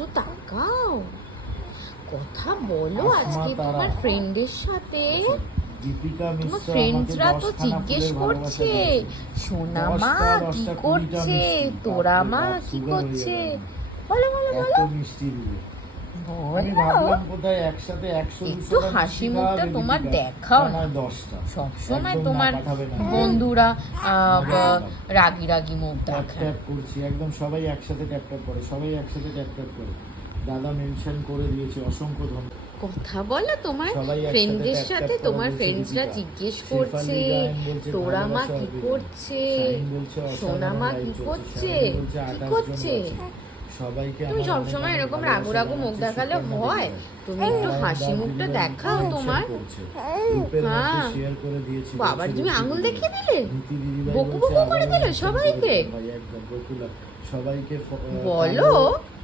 একটু তাকাও, কথা বলো আজকে তারা। তোমার ফ্রেন্ডের সাথে। দীপিকা তোমার মিশ্রা আমাকে ফ্রেন্ডসরা তো 10খানা জিজ্ঞেস ফুলের ভালোবাসা করছে, দিয়েছে। সোনা মা 10টা, কি 10টা, 20টা করছে, মিষ্টি। তোরা বাপরে মা বাপ, কি sugar হয়ে করছে, গেল। বলো বলো এত বলো মিষ্টি দিবে। আমি বলো। ভাবলাম কোথায় একসাথে 100 একটু 200টা হাসি মিষ্টি মুখটা খাওয়াবে তোমার দীপিকা। দেখাও না, না। 10টা। সবসময় একদম না, তোমার পাঠাবে না। বন্ধুরা না। রাগি রাগি মুখ ট্যাপ দেখায়। ট্যাপ করছি, একদম সবাই একসাথে ট্যাপ ট্যাপ করে, সবাই একসাথে ট্যাপ ট্যাপ করে। দাদা মেনশন করে দিয়েছে, অসংখ্য ধন্যবাদ। কথা বলো তোমার সবাই একসাথে ফ্রেন্ডদের tap tap সাথে, করে তোমার বলছে ফ্রেন্ডসরা দীপিকা। জিজ্ঞেস শেফালি করছে গায়েন বলছে তোরা মা ভালোবাসা কি অভিনয়। করছে, শাহিন বলছে সোনা অসাধারণ মা লাইভ কি চলছে। করছে, শাহিন বলছে কি 28 জন করছে। বলছে। সবাইকে তুমি আমার অনেক সবসময় অনেক এরকম ভালোবাসা রাগু রাগু মুখ জানাচ্ছি। দেখালে সুকন্যা হয়? দিদিভাই। তুমি একটু নারায়ণ হাসি দাস মুখটা দিদিভাই দেখাও mention তোমার। করছে। গ্রুপের মধ্যে হ্যাঁ। শেয়ার করে দিয়েছি। বাবার বলছে তুমি রুচি আঙুল দিদিভাই। দেখিয়ে দিলে, রুচি দিদিভাই বকু বলছে বকু করে আবারও দিলে mention সবাইকে। করে দিন ভাই, একদম বকুলা। সবাইকে বলো,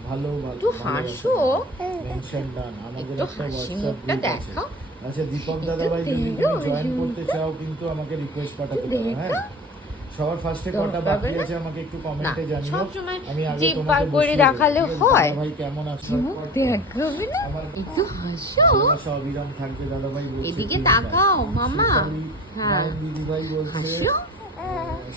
ভালো একটু হাসো, মেনশন ডান। আমাদের একটু একটা হাসি WhatsApp মুখটা গ্রুপ আছে। দেখাও। আচ্ছা দীপক একটু দাদা ভাই, যদি তুমি দেখো, জয়েন করতে মুখটা। চাও কিন্তু আমাকে রিকোয়েস্ট পাঠাতে পারো। দেখো। হ্যাঁ, সবার ফার্স্টে কটা দরকার বাকি হবে না। আছে আমাকে একটু না, কমেন্টে জানিও। সবসময় আমি আগে জিভ তোমাকে বার করে বসিয়ে দেবো, রাখালে ঠিক আছে? হয়? দাদা ভাই কেমন আছো? মুখ দেখাবে না, আমার একটু হাসো। ভালোবাসা অবিরাম থাকবে দাদা ভাই বলছে। এদিকে দিদিভাই। তাকাও মামা। শেফালি হ্যাঁ, গায়েন দিদিভাই বলছে হাসো।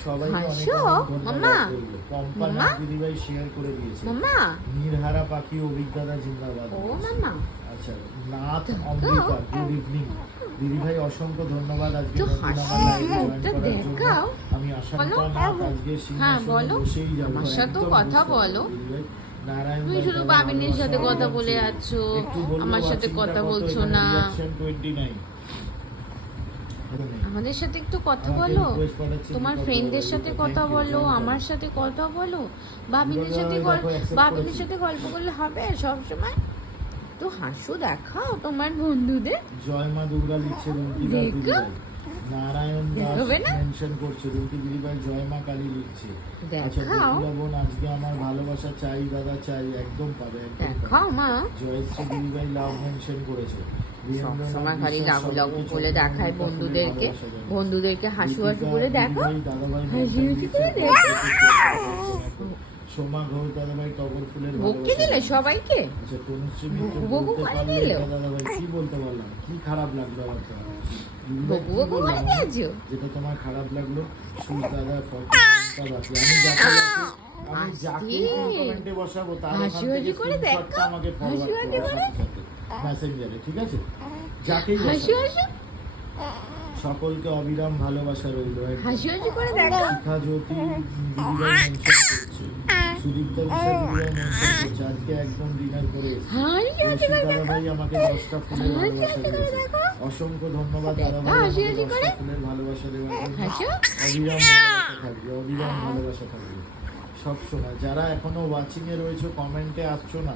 সবাইকে অনেক হাসো, অনেক মামা। ধন্যবাদ বললো। পম্পা মামা। দিদিভাই শেয়ার করে দিয়েছে। মামা, নির্হারা পাখি অভিজ্ঞতা জিন্দাবাদ। ও মামা, আচ্ছা, নাথ দেখো। Amrita good evening. দিদিভাই অসংখ্য ধন্যবাদ আজকে একটু নতুন হাসি আমার লাইভে জয়েন মুখটা করার জন্য। দেখাও। আমি আশা বলো। করি নাথ আজকে হ্যাঁ সিংহাসনে বলো, বসেই যাবে। আমার সাথেও একদম কথা বুঝতে বলো। পারছি দিদিভাই। নারায়ণ তুমি দাস শুধু দাদা বাবিনের সাথে ভালোবাসা কথা অবিরাম বলে চলবে। আছো, একটু বললো আমার সাথে watching টা কথা কত? বলছো এখানে না। reaction 29 আমাদের সাথে একটু কথা আমাকে বলো, request পাঠাচ্ছে তোমার দীপক ফ্রেন্ডদের দাদা, সাথে thank কথা you, বলো, join করো। আমার সাথে কথা বলো, বাবিনের দীপক সাথে দাদা দেখো accept বাবিনের করেছি। সাথে গল্প করলে হবে সব সময়? তো হাসু দেখাও তোমার বন্ধুদের। জয় মা দুর্গা লিখছে রুমকি দাস দেখো। দিদিভাই। নারায়ণ দাস দেখবে না? মেনশন করছে রুমকি দিদিভাই জয় মা কালী লিখছে। আচ্ছা দেখাও। বকুলা বোন আজকে আমার ভালোবাসা চাই দাদা চাই, একদম পাবে একদম পাবে। দেখাও মা। জয়শ্রী দিদিভাই লাভ মেনশন করেছে। সব বীরেন্দ্রনাথ সময় খালি বিশ্বাস লাবু লাবু সবাইকে বলে ছোট দেখায় ভূমিকা বন্ধুদেরকে, ফুলের ভালোবাসা জানায়। বন্ধুদেরকে হাসু হাসু দীপিকা করে দেখো, দিদিভাই দাদাভাই হাসি mention হাসি দিয়েছে। করে সোমা ঘোষ দাদাভাই টগর ফুলের বকে ভালোবাসা দিলে জানায়। সবাইকে। আচ্ছা তনুশ্রী মিত্র বকু বকু বলতে করে পারলে দিলো। এটা দাদাভাই কি বলতে পারলাম, কি খারাপ লাগলো আমার তো। দিদিভাই বকু কি বকু করে বললাম? দিয়েছো। যেটা তোমার খারাপ লাগলো সুজ দাদা ফটোটা বাকি। আমি যাকে কমেন্টে বসাবো তার ওখান হাসি থেকে হাসি করে স্ক্রিনশটটা দেখো। আমাকে হাসি ফরওয়ার্ড হাসি করো করে। সাথে সাথে মেসেঞ্জারে, ঠিক আছে? যাকেই হাসি বসাবো। হাসি সকলকে অবিরাম ভালোবাসা রইল। হাসি হাসি করে দেখো। শিখা জ্যোতি দিদিভাই মেনশন করছে। সুদীপ্তা বিশ্বাস দিদিভাই মেনশন করছে। আজকে একদম ডিনার করে এসেছি। হাসি হাসি করে দাদা দেখো। ভাই আমাকে 10টা ফুলের হাসি ভালোবাসা হাসি করে দিয়েছে। দেখো। অসংখ্য ধন্যবাদ দেখো, দাদা ভাই হাসি আমাকে হাসি 10টা করে। ফুলের ভালোবাসা দেওয়ার জন্য। হাসো। অবিরাম ভালোবাসা থাকবে, অবিরাম ভালোবাসা থাকবে সব সময়। যারা এখনো ওয়াচিং এ রয়েছে কমেন্টে আসছো না,